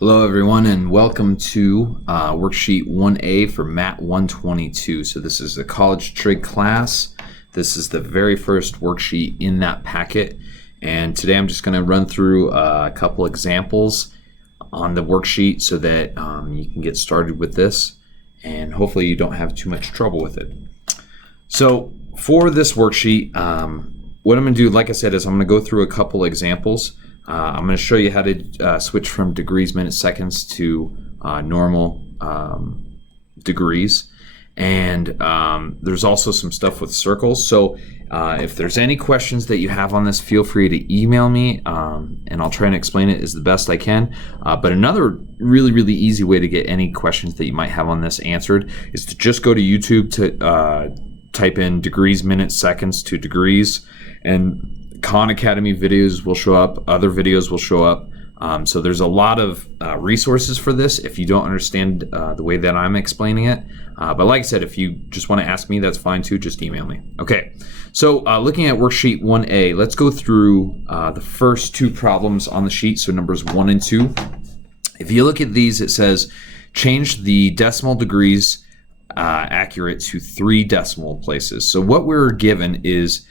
Hello everyone and welcome to Worksheet 1A for MAT122. So this is a college trig class. This is the very first worksheet in that packet, and today I'm just going to run through a couple examples on the worksheet so that you can get started with this and hopefully you don't have too much trouble with it. So for this worksheet, what I'm going to do, like I said, is I'm going to go through a couple examples. I'm going to show you how to switch from degrees, minutes, seconds to normal degrees. And there's also some stuff with circles. So if there's any questions that you have on this, feel free to email me and I'll try and explain it as the best I can. But another really easy way to get any questions that you might have on this answered is to just go to YouTube to type in degrees, minutes, seconds to degrees, and Khan Academy videos will show up, other videos will show up. So there's a lot of resources for this if you don't understand the way that I'm explaining it. But like I said, if you just want to ask me, that's fine too, just email me. Okay, so looking at worksheet 1A, let's go through the first two problems on the sheet, so numbers 1 and 2. If you look at these, it says change the decimal degrees accurate to 3 decimal places. So what we're given is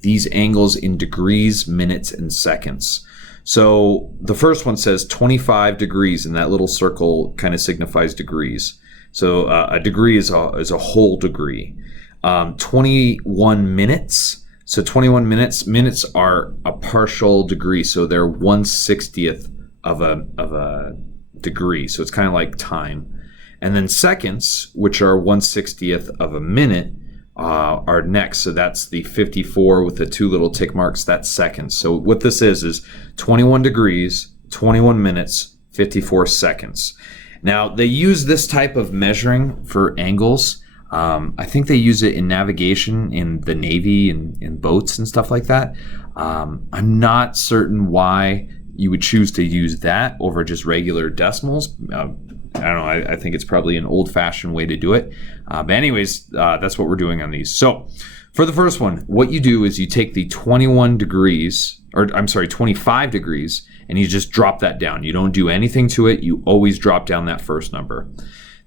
these angles in degrees, minutes, and seconds. So the first one says 25 degrees, and that little circle kind of signifies degrees. So a degree is a whole degree. 21 minutes. So 21 minutes are a partial degree. So they're 1/60th of a degree. So it's kind of like time. And then seconds, which are 1/60th of a minute, are next. So that's the 54 with the 2 little tick marks. That's seconds. So what this is 21 degrees, 21 minutes, 54 seconds. Now they use this type of measuring for angles. I think they use it in navigation in the Navy and in boats and stuff like that. I'm not certain why you would choose to use that over just regular decimals. I don't know, I think it's probably an old-fashioned way to do it. But anyways, that's what we're doing on these. So for the first one, what you do is you take the 25 degrees, and you just drop that down. You don't do anything to it. You always drop down that first number.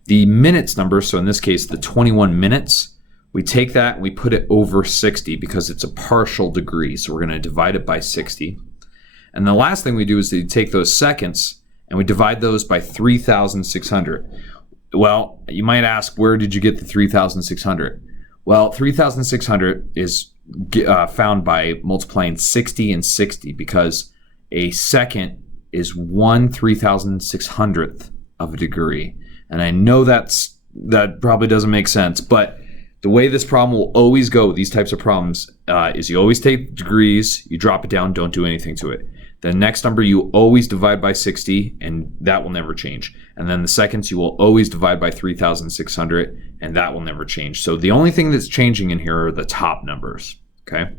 The minutes number, so in this case, the 21 minutes, we take that and we put it over 60 because it's a partial degree. So we're going to divide it by 60. And the last thing we do is to take those seconds and we divide those by 3,600. Well, you might ask, where did you get the 3,600? Well, 3,600 is found by multiplying 60 and 60 because a second is 1/3,600th of a degree. And I know that probably doesn't make sense, but the way this problem will always go, these types of problems, is you always take degrees, you drop it down, don't do anything to it. The next number you always divide by 60, and that will never change. And then the seconds you will always divide by 3,600, and that will never change. So the only thing that's changing in here are the top numbers, okay?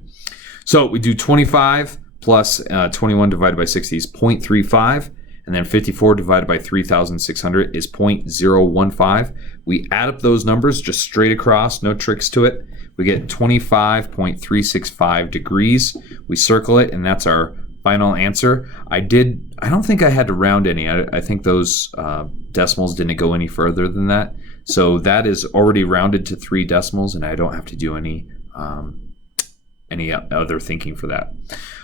So we do 25 plus 21 divided by 60 is 0.35, and then 54 divided by 3,600 is 0.015. We add up those numbers just straight across, no tricks to it. We get 25.365 degrees. We circle it, and that's our final answer. I don't think I had to round any. I think those decimals didn't go any further than that. So that is already rounded to 3 decimals, and I don't have to do any other thinking for that.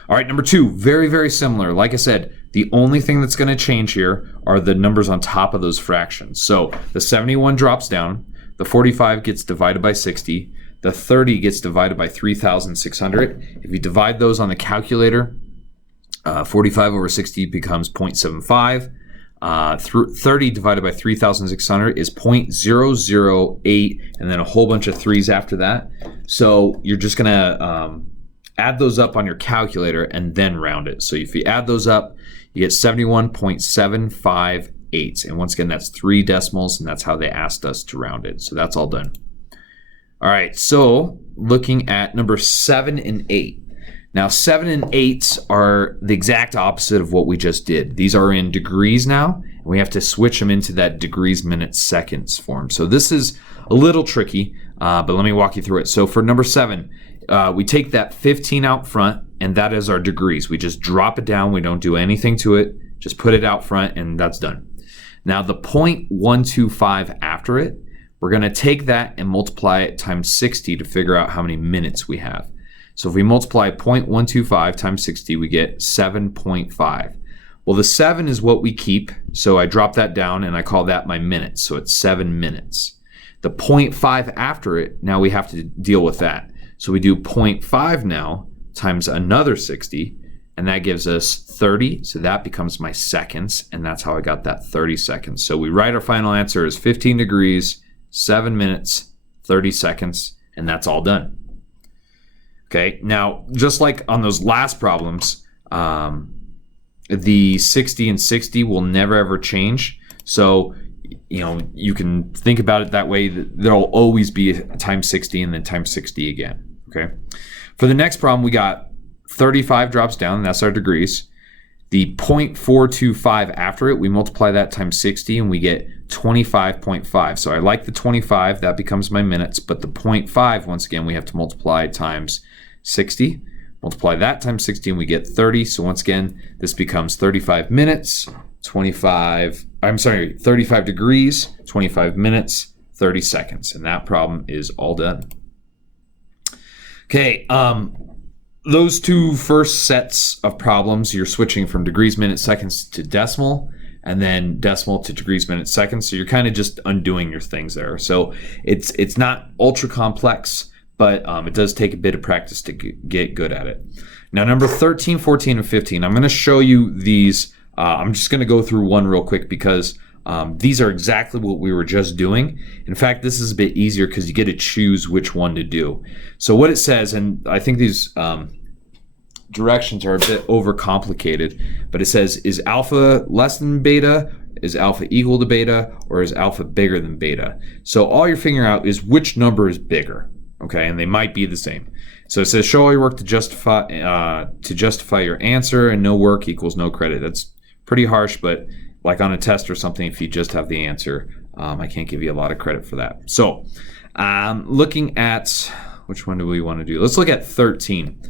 All right, number 2, very similar. Like I said, the only thing that's going to change here are the numbers on top of those fractions. So the 71 drops down, the 45 gets divided by 60, the 30 gets divided by 3,600. If you divide those on the calculator, 45 over 60 becomes 0.75. 30 divided by 3,600 is 0.008, and then a whole bunch of 3s after that. So you're just going to add those up on your calculator and then round it. So if you add those up, you get 71.758. And once again, that's 3 decimals, and that's how they asked us to round it. So that's all done. All right, so looking at number 7 and 8. Now 7 and 8 are the exact opposite of what we just did. These are in degrees now, and we have to switch them into that degrees, minutes, seconds form. So this is a little tricky, but let me walk you through it. So for number 7, we take that 15 out front, and that is our degrees. We just drop it down. We don't do anything to it. Just put it out front and that's done. Now the 0.125 after it, we're going to take that and multiply it times 60 to figure out how many minutes we have. So if we multiply 0.125 times 60, we get 7.5. Well, the 7 is what we keep, so I drop that down and I call that my minutes, so it's 7 minutes. The 0.5 after it, now we have to deal with that. So we do 0.5 now times another 60, and that gives us 30, so that becomes my seconds, and that's how I got that 30 seconds. So we write our final answer as 15 degrees, 7 minutes, 30 seconds, and that's all done. Okay, now just like on those last problems, the 60 and 60 will never ever change. So, you know, you can think about it that way, that there'll always be a times 60 and then times 60 again. Okay, for the next problem, we got 35 drops down, and that's our degrees. The 0.425 after it, we multiply that times 60 and we get 25.5. So I like the 25, that becomes my minutes, but the 0.5, once again, we have to multiply times 60. Multiply that times 60 and we get 30. So once again, this becomes 35 minutes, 35 degrees, 25 minutes, 30 seconds. And that problem is all done. Okay, those two first sets of problems, you're switching from degrees, minutes, seconds to decimal, and then decimal to degrees, minutes, seconds. So you're kind of just undoing your things there. So it's not ultra complex, but it does take a bit of practice to get good at it. Now, number 13, 14, and 15, I'm going to show you these. I'm just going to go through one real quick because these are exactly what we were just doing. In fact, this is a bit easier because you get to choose which one to do. So what it says, and I think these directions are a bit overcomplicated, but it says, is alpha less than beta, is alpha equal to beta, or is alpha bigger than beta? So all you're figuring out is which number is bigger, okay, and they might be the same. So it says, show all your work to justify your answer, and no work equals no credit. That's pretty harsh, but like on a test or something, if you just have the answer, I can't give you a lot of credit for that. So looking at, which one do we want to do? Let's look at 13.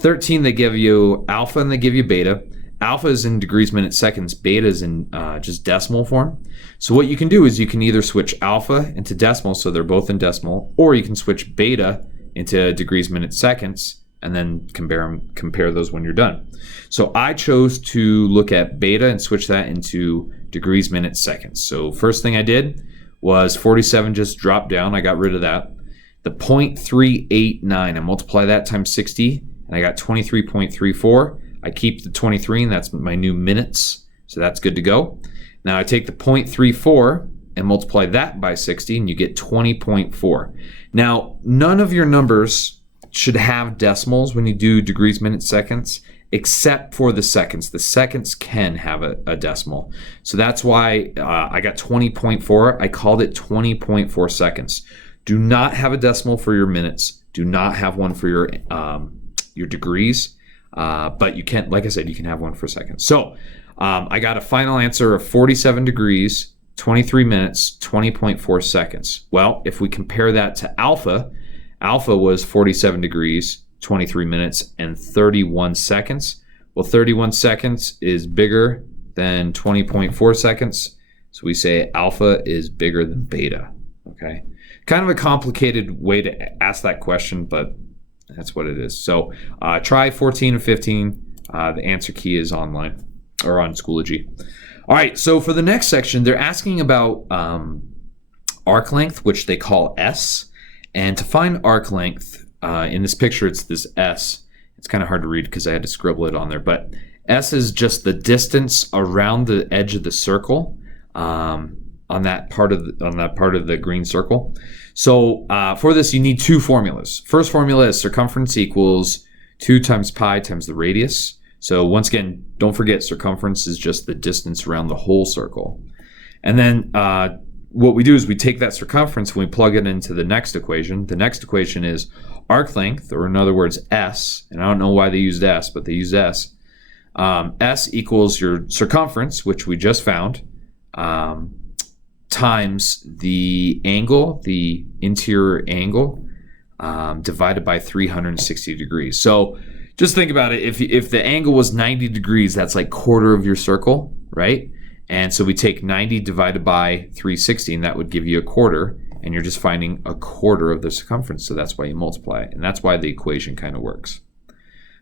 13, they give you alpha and they give you beta. Alpha is in degrees, minutes, seconds. Beta is in just decimal form. So what you can do is you can either switch alpha into decimal, so they're both in decimal, or you can switch beta into degrees, minutes, seconds, and then compare those when you're done. So I chose to look at beta and switch that into degrees, minutes, seconds. So first thing I did was 47 just dropped down. I got rid of that. The 0.389, I multiply that times 60, and I got 23.34. I keep the 23, and that's my new minutes, so that's good to go. Now I take the 0.34 and multiply that by 60, and you get 20.4. Now, none of your numbers should have decimals when you do degrees, minutes, seconds, except for the seconds. The seconds can have a decimal. So that's why I got 20.4. I called it 20.4 seconds. Do not have a decimal for your minutes. Do not have one for your degrees. But you can, like I said, you can have one for seconds. So I got a final answer of 47 degrees, 23 minutes, 20.4 seconds. Well, if we compare that to alpha, alpha was 47 degrees, 23 minutes, and 31 seconds. Well, 31 seconds is bigger than 20.4 seconds. So we say alpha is bigger than beta, okay? Kind of a complicated way to ask that question, but that's what it is. So try 14 and 15. The answer key is online or on Schoology. All right, so for the next section, they're asking about arc length, which they call S. And to find arc length, in this picture, it's this S. It's kind of hard to read because I had to scribble it on there. But S is just the distance around the edge of the circle on that part of the green circle. So for this, you need two formulas. First formula is circumference equals 2 times pi times the radius. So once again, don't forget circumference is just the distance around the whole circle. And then what we do is we take that circumference and we plug it into the next equation. The next equation is arc length, or in other words, S. And I don't know why they used S, but they used S. S equals your circumference, which we just found, times the angle, the interior angle, divided by 360 degrees. So just think about it. If the angle was 90 degrees, that's like quarter of your circle, right? And so we take 90 divided by 360, and that would give you a quarter, and you're just finding a quarter of the circumference. So that's why you multiply it, and that's why the equation kind of works.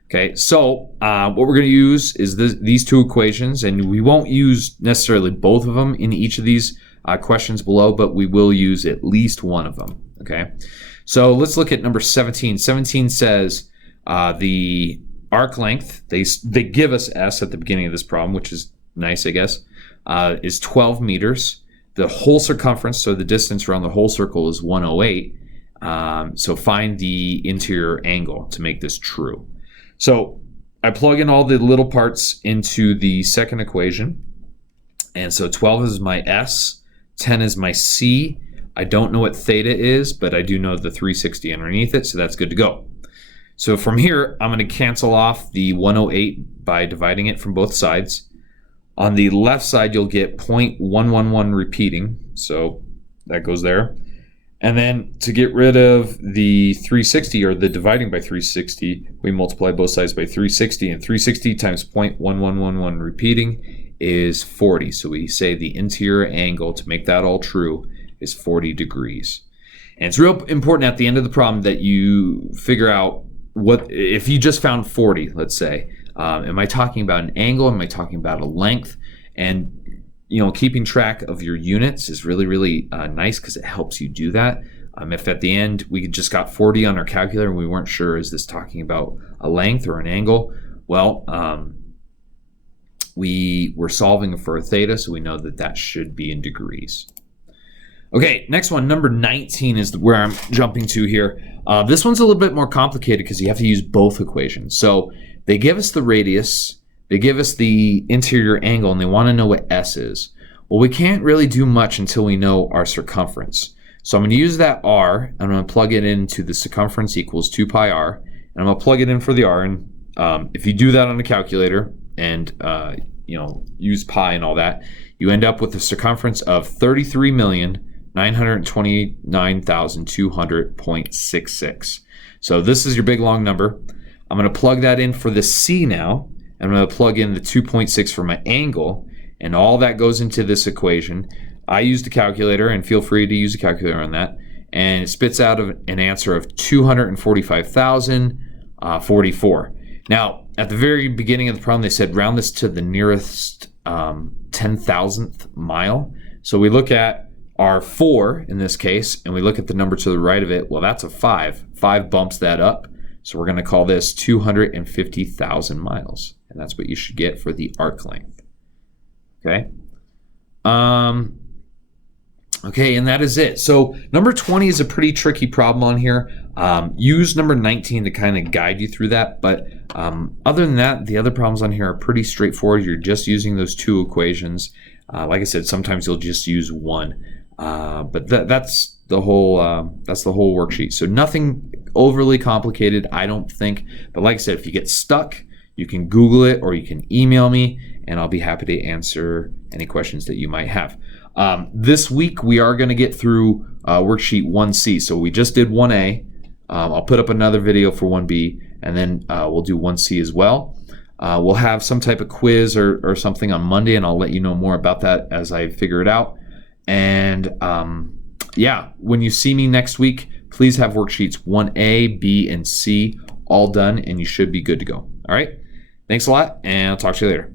Okay, so what we're going to use is these two equations, and we won't use necessarily both of them in each of these questions below, but we will use at least one of them. Okay, so let's look at number 17. 17 says the arc length, they give us S at the beginning of this problem, which is nice, I guess, is 12 meters. The whole circumference, so the distance around the whole circle, is 108. So find the interior angle to make this true. So I plug in all the little parts into the second equation. And so 12 is my S, 10 is my C. I don't know what theta is, but I do know the 360 underneath it, so that's good to go. So from here, I'm going to cancel off the 108 by dividing it from both sides. On the left side, you'll get 0.111 repeating, so that goes there. And then to get rid of the 360, or the dividing by 360, we multiply both sides by 360, and 360 times 0.1111 repeating is 40. So we say the interior angle, to make that all true, is 40 degrees. And it's real important at the end of the problem that you figure out what, if you just found 40, let's say, am I talking about an angle? Am I talking about a length? And keeping track of your units is really, really nice, because it helps you do that. If at the end we just got 40 on our calculator and we weren't sure, is this talking about a length or an angle? Well, we were solving for a theta, so we know that that should be in degrees. Okay, next one, number 19 is where I'm jumping to here. This one's a little bit more complicated because you have to use both equations. So they give us the radius, they give us the interior angle, and they want to know what S is. Well, we can't really do much until we know our circumference. So I'm going to use that R, and I'm going to plug it into the circumference equals 2 pi R, and I'm going to plug it in for the R. And if you do that on a calculator and use pi and all that, you end up with a circumference of 33,929,200.66. So this is your big long number. I'm going to plug that in for the C now. I'm going to plug in the 2.6 for my angle, and all that goes into this equation. I used a calculator, and feel free to use a calculator on that, and it spits out an answer of 245,044. Now, at the very beginning of the problem, they said round this to the nearest 10,000th mile. So we look at our 4 in this case, and we look at the number to the right of it. Well, that's a 5. 5 bumps that up. So we're going to call this 250,000 miles. And that's what you should get for the arc length. Okay. Okay, and that is it. So number 20 is a pretty tricky problem on here. Use number 19 to kind of guide you through that. But other than that, the other problems on here are pretty straightforward. You're just using those two equations. Like I said, sometimes you'll just use one. But that's the whole worksheet. So nothing overly complicated, I don't think. But like I said, if you get stuck, you can Google it or you can email me, and I'll be happy to answer any questions that you might have. This week we are going to get through worksheet 1C. So we just did 1A. I'll put up another video for 1B, and then we'll do 1C as well. We'll have some type of quiz or something on Monday, and I'll let you know more about that as I figure it out. And yeah, when you see me next week, please have worksheets 1A, B, and C all done, and you should be good to go. All right? Thanks a lot, and I'll talk to you later.